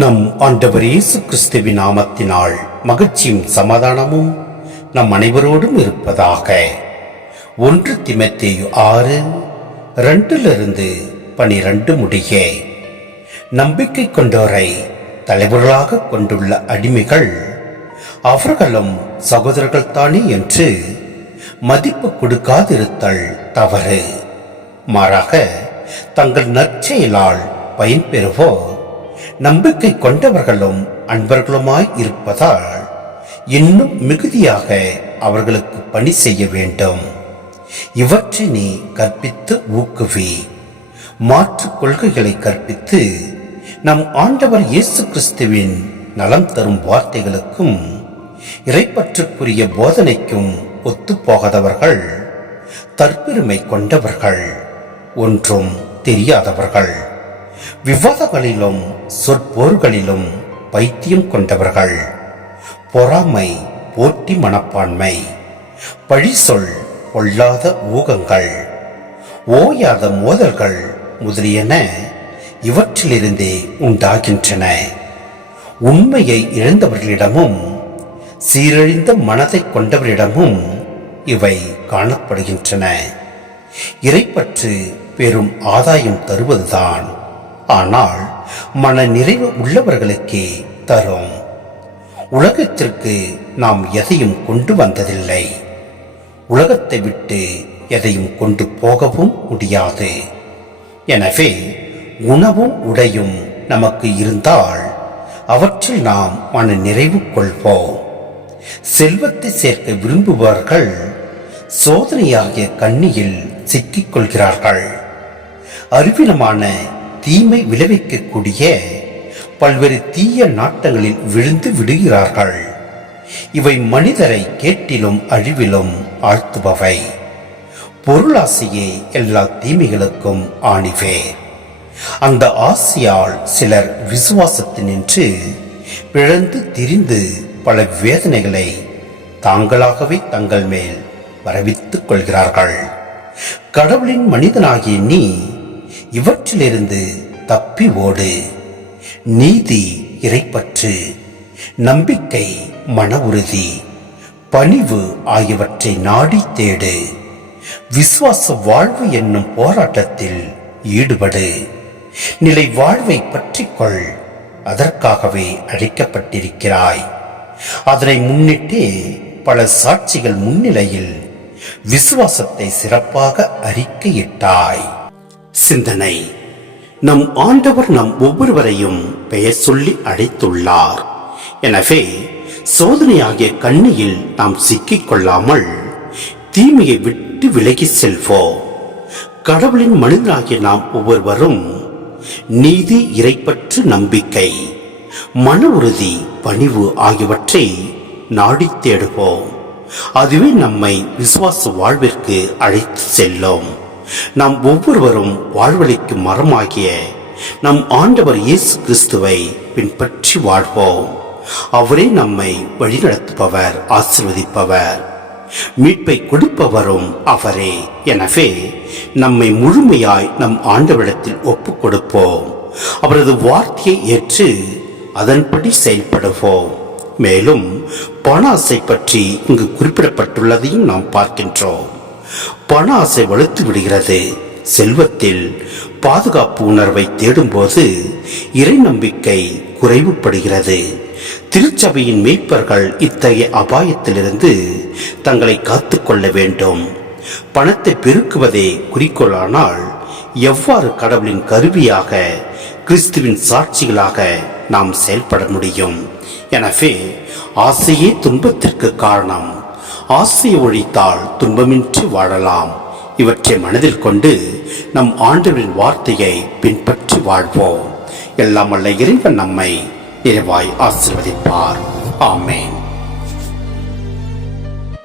நம் ஆண்டவர் இயேசு கிறிஸ்துவின் நாமத்தினால் மகிழ்ச்சியும் சமாதானமும் நம் அனைவரோடும் இருப்பதாக. ஒன்று திமத்தேயு ஆறு ரெண்டிலிருந்து பனிரெண்டு முடிய. நம்பிக்கை கொண்டோரை தலைவர்களாக கொண்டுள்ள அடிமைகள் அவர்களும் சகோதரர்கள் தானே என்று மதிப்பு கொடுக்காதிருத்தல் தவறு. மாறாக தங்கள் நற்செயலால் பயன்பெறுவோர் நம்பிக்கை கொண்டவர்களும் அன்பர்களுமாய் இருப்பதால் இன்னும் மிகுதியாக அவர்களுக்கு பணி செய்ய வேண்டும். இவற்றை நீ கற்பித்து ஊக்குவி. மாற்றுக் கொள்கைகளை கற்பித்து நம் ஆண்டவர் இயேசு கிறிஸ்துவின் நலம் தரும் வார்த்தைகளுக்கும் இறைப்பற்றுக்குரிய போதனைக்கும் ஒத்துப்போகாதவர்கள் தற்பெருமை கொண்டவர்கள் ஒன்றும் தெரியாதவர்கள். விவாதங்களிலும் சொற்போர்களிலும் பைத்தியம் கொண்டவர்கள். பொறாமை போட்டி மனப்பான்மை. பழி சொல் பொல்லாத ஊகங்கள். ஓயாத மோதல்கள் முதலியன இவற்றிலிருந்தே உண்டாகின்றன. உண்மையை இழந்தவர்களிடமும் சீரழிந்த மனதை கொண்டவரிடமும் இவை காணப்படுகின்றன. இறைப்பற்று பெரும் ஆதாயம் தருவதுதான் ஆனால் மன நிறைவு உள்ளவர்களுக்கே தரும். உலகத்திற்கு நாம் எதையும் கொண்டு வந்ததில்லை. உலகத்தை விட்டு எதையும் கொண்டு போகவும் முடியாது. எனவே உணவும் உடையும் நமக்கு இருந்தால் அவற்றில் நாம் மன நிறைவு கொள்வோம். செல்வத்தை சேர்க்க விரும்புபவர்கள் சோதனையாகிய கண்ணியில் சிக்கிக் கொள்கிறார்கள். அறிவினமான தீமை விளைவிக்கக்கூடிய பல்வேறு தீய நாட்டங்களில் விழுந்து விடுகிறார்கள். இவை மனிதரை கேட்டிலும் அழிவிலும் ஆழ்த்துபவை. பொருளாசையே எல்லா தீமைகளுக்கும் ஆணிவே. அந்த ஆசையால் சிலர் விசுவாசத்து நின்று பிழந்து திரிந்து பல வேதனைகளை தாங்களாகவே தங்கள் மேல் வரவித்துக் கொள்கிறார்கள். கடவுளின் மனிதனாகிய நீ இவற்றிலிருந்து தப்பி ஓடு. நீதி இறைப்பற்று நம்பிக்கை மன உறுதி பணிவு ஆகியவற்றை நாடி தேடு. விசுவாச வாழ்வு என்னும் போராட்டத்தில் ஈடுபடு. நிலை வாழ்வை பற்றிக்கொள் அதற்காகவே அழைக்கப்பட்டிருக்கிறாய். அதனை முன்னிட்டே பல சாட்சிகள் முன்னிலையில் விசுவாசத்தை சிறப்பாக அறிக்கையிட்டாய். சிந்தனை. நம் ஆண்டவர் நம் ஒவ்வொருவரையும் பெயர் சொல்லி அழைத்துள்ளார். எனவே சோதனையாகிய கண்ணியில் நாம் சிக்கிக் கொள்ளாமல் தீமையை விட்டு விலகி செல்வோம். கடவுளின் மனிதனாகிய நாம் ஒவ்வொருவரும் நீதி இறைப்பற்று நம்பிக்கை மன உறுதி பணிவு ஆகியவற்றை நாடித் தேடுவோம். அதுவே நம்மை விசுவாச வாழ்விற்கு அழைத்து செல்லும். நாம் ஒவ்வொருவரும் வாழ்வழிக்கும் மரமாகிய நம் ஆண்டவர் இயேசு கிறிஸ்துவை பின்பற்றி வாழ்வோம். அவரே நம்மை வழிநடத்துபவர் ஆசிர்வதிப்பவர். மீட்பை கொடுப்பவரும் அவரே. எனவே நம்மை முழுமையாய் நம் ஆண்டவரிடத்தில் ஒப்பு கொடுப்போம் அவரது வார்த்தையை ஏற்று அதன்படி செயல்படுவோம். மேலும் பண ஆசை பற்றி இங்கு குறிப்பிடப்பட்டுள்ளதையும் நாம் பார்க்கின்றோம். பண ஆசை வலுத்து விடுகிறது. செல்வத்தில் பாதுகாப்பு உணர்வை தேடும்போது இறை நம்பிக்கை குறைவுபடுகிறது. திருச்சபையின் மெய்ப்பர்கள் இத்தகைய அபாயத்திலிருந்து தங்களை காத்துக்கொள்ள வேண்டும். பணத்தை பெருக்குவதே குறிக்கோளானால் எவ்வாறு கடவுளின் கருவியாக கிறிஸ்துவின் சாட்சிகளாக நாம் செயல்பட முடியும்? எனவே ஆசையே துன்பத்திற்கு காரணம். ஆசையை ஒழித்தால் துன்பமின்றி வாழலாம். இவற்றை மனதில் கொண்டு நம் ஆண்டவரின் வார்த்தையை பின்பற்றி வாழ்வோம். எல்லாம் வல்ல இறைவன் நம்மை நிறைவாய் ஆசிர்வதிப்பார். ஆமேன்.